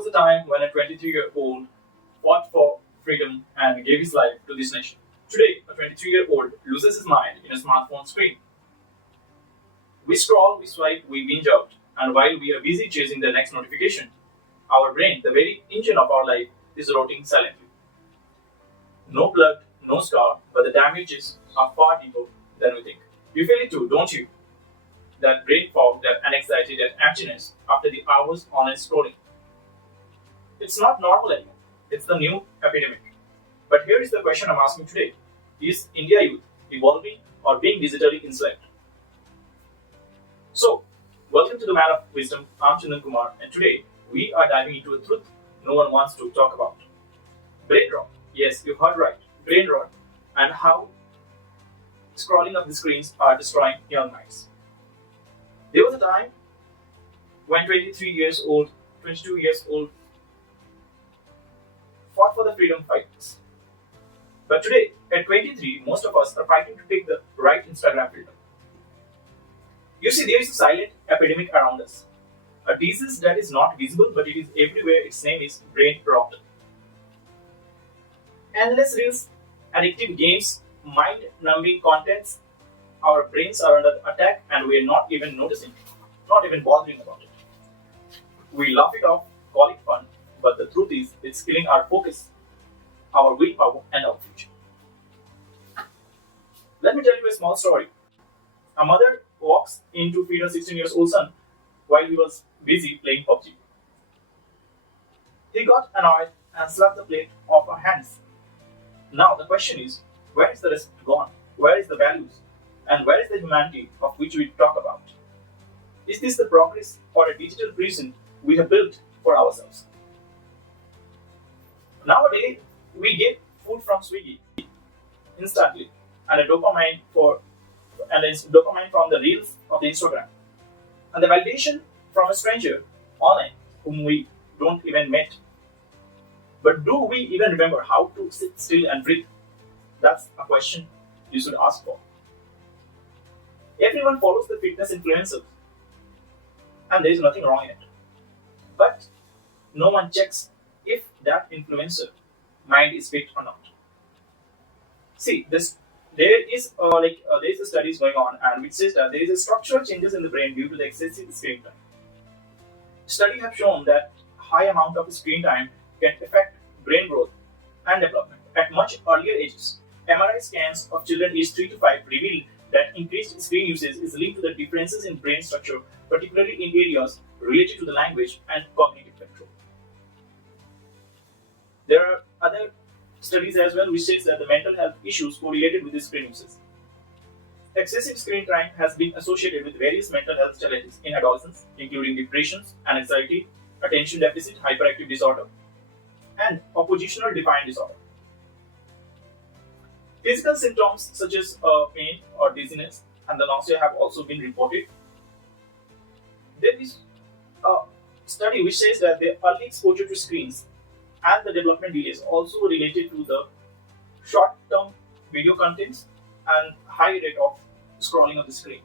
was a time when a 23-year-old fought for freedom and gave his life to this nation. Today, a 23-year-old loses his mind in a smartphone screen. We scroll, we swipe, we binge out, and while we are busy chasing the next notification, our brain, the very engine of our life, is rotting silently. No blood, no scar, but the damages are far deeper than we think. You feel it too, don't you? That brain fog, that anxiety, that emptiness after the hours online scrolling. It's not normal anymore. It's the new epidemic. But here is the question I'm asking today. Is India youth evolving or being digitally enslaved? So, welcome to the Man of Wisdom. I'm Chandan Kumar, and today we are diving into a truth no one wants to talk about. Brain rot. Yes, you heard right. Brain rot. And how scrolling of the screens are destroying young minds. There was a time when 23 years old, 22 years old fought for the freedom fighters. But today, at 23, most of us are fighting to take the right Instagram filter. You see, there is a silent epidemic around us. A disease that is not visible, but it is everywhere. Its name is brain rot. Endless reels, addictive games, mind-numbing contents. Our brains are under attack, and we are not even noticing, not even bothering about it. We laugh it off, call it fun, but the truth is, it's killing our focus, our willpower, and our future. Let me tell you a small story. A mother walks in to feed her 16 years old son while he was busy playing PUBG. He got annoyed and slapped the plate off her hands. Now the question is, where is the respect gone? Where is the values? And where is the humanity of which we talk about? Is this the progress or a digital prison we have built for ourselves? Nowadays, we get food from Swiggy instantly, and a dopamine from the reels of the Instagram, and the validation from a stranger online whom we don't even met. But do we even remember how to sit still and breathe? That's a question you should ask for. Everyone follows the fitness influencers, and there is nothing wrong in it. But no one checks if that influencer mind is fit or not. See, there is a studies going on, and which says that there is a structural changes in the brain due to the excessive screen time. Studies have shown that high amount of screen time can affect brain growth and development at much earlier ages. MRI scans of children aged 3 to 5 reveal that increased screen usage is linked to the differences in brain structure, particularly in areas related to the language and cognitive control. There are other studies as well which says that the mental health issues correlated with the screen usage. Excessive screen time has been associated with various mental health challenges in adolescents, including depressions, anxiety, attention deficit hyperactive disorder, and oppositional defiant disorder. Physical symptoms such as pain or dizziness and the nausea have also been reported. There is a study which says that the early exposure to screens and the development delays also related to the short-term video contents and high rate of scrolling of the screen.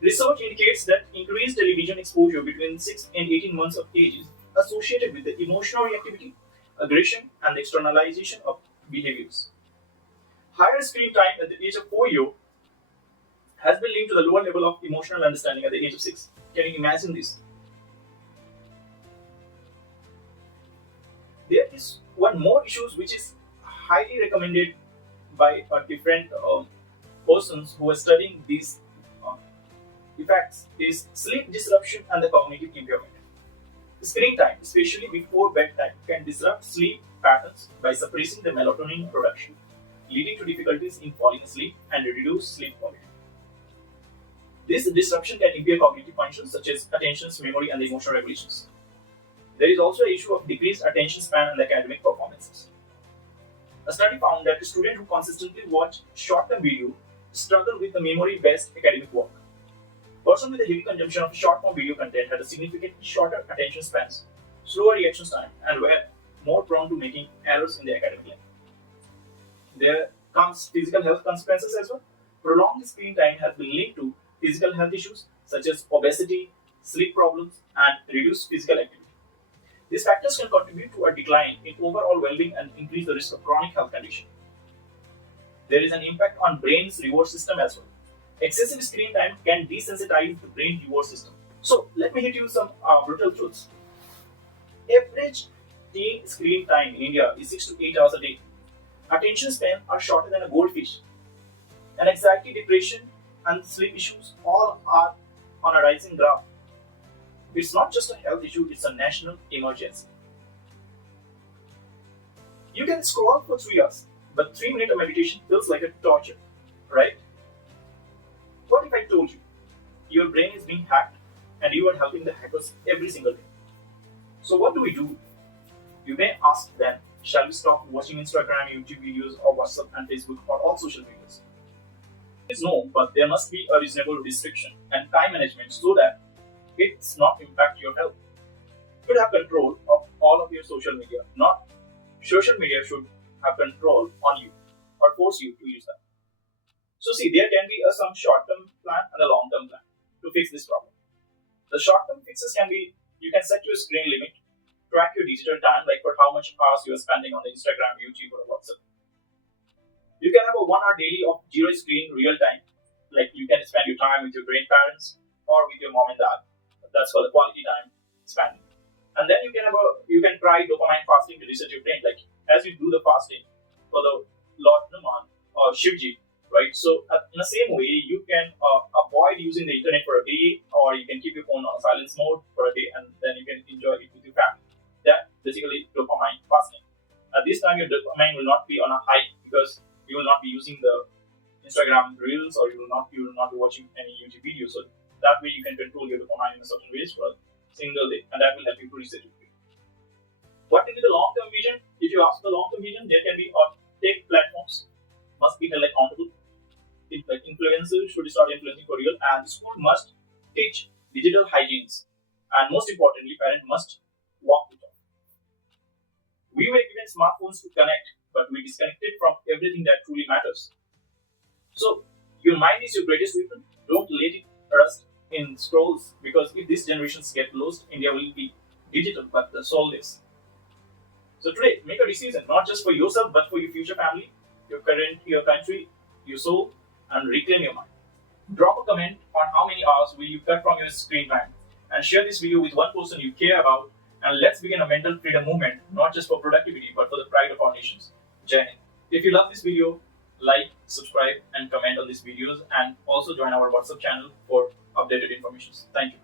Research indicates that increased television exposure between 6 and 18 months of age is associated with the emotional reactivity, aggression, and the externalization of behaviors. Higher screen time at the age of 4 years has been linked to the lower level of emotional understanding at the age of 6. Can you imagine this? There is one more issue which is highly recommended by different persons who are studying these effects is sleep disruption and the cognitive impairment. Screen time, especially before bedtime, can disrupt sleep patterns by suppressing the melatonin production, leading to difficulties in falling asleep and reduce sleep quality. This disruption can impair cognitive functions such as attention, memory, and the emotional regulations. There is also an issue of decreased attention span and academic performances. A study found that students who consistently watch short-term video struggle with the memory-based academic work. Persons with a heavy consumption of short-form video content had a significantly shorter attention spans, slower reaction time, and were more prone to making errors in the academic life. There comes physical health consequences as well. Prolonged screen time has been linked to physical health issues such as obesity, sleep problems, and reduced physical activity. These factors can contribute to a decline in overall well-being and increase the risk of chronic health conditions. There is an impact on brain's reward system as well. Excessive screen time can desensitize the brain reward system. So let me hit you some brutal truths. Average teen screen time in India is 6 to 8 hours a day. Attention span are shorter than a goldfish. And anxiety, depression, and sleep issues all are on a rising graph. It's not just a health issue, it's a national emergency. You can scroll for 3 hours, but 3 minutes of meditation feels like a torture, right? What if I told you your brain is being hacked and you are helping the hackers every single day? So what do we do? You may ask then, shall we stop watching Instagram, YouTube videos, or WhatsApp and Facebook, or all social medias? Is no, but there must be a reasonable restriction and time management so that it's not impact your health. You should have control of all of your social media, not social media should have control on you or force you to use them. So see, there can be some short-term plan and a long-term plan to fix this problem. The short-term fixes can be, you can set your screen limit, track your digital time, like for how much hours you are spending on the Instagram, YouTube, or WhatsApp. You can have a 1 hour daily of zero screen real time, like you can spend your time with your grandparents or with your mom and dad. That's called the quality time spending. And then you can try dopamine fasting to reset your brain, like as you do the fasting for the Lord Hanuman or Shivji, right? So in the same way, you can avoid using the internet for a day, or you can keep your phone on silence mode for a day, and then you can enjoy it with your family. That basically dopamine fasting. At this time, your dopamine will not be on a high because you will not be using the Instagram reels, or you will not be watching any YouTube videos. So that way you can control your dopamine in a certain ways for a single day, and that will help you to reset your brain. What can be the long-term vision? If you ask the long-term vision, there can be tech platforms must be held accountable. Like influencers should start influencing for real, and the school must teach digital hygienes, and most importantly, parents must walk the talk. We were given smartphones to connect, but we disconnected from everything that truly matters. So your mind is your greatest weapon. Don't let it rust in scrolls, because if these generations get lost, India will be digital but the soulless. So today, make a decision not just for yourself but for your future family, your country, your soul, and reclaim your mind. Drop a comment on how many hours will you cut from your screen time, and share this video with one person you care about, and let's begin a mental freedom movement, not just for productivity but for the pride of our nations. Jai Hind. If you love this video, like, subscribe, and comment on these videos, and also join our WhatsApp channel for updated information. Thank you.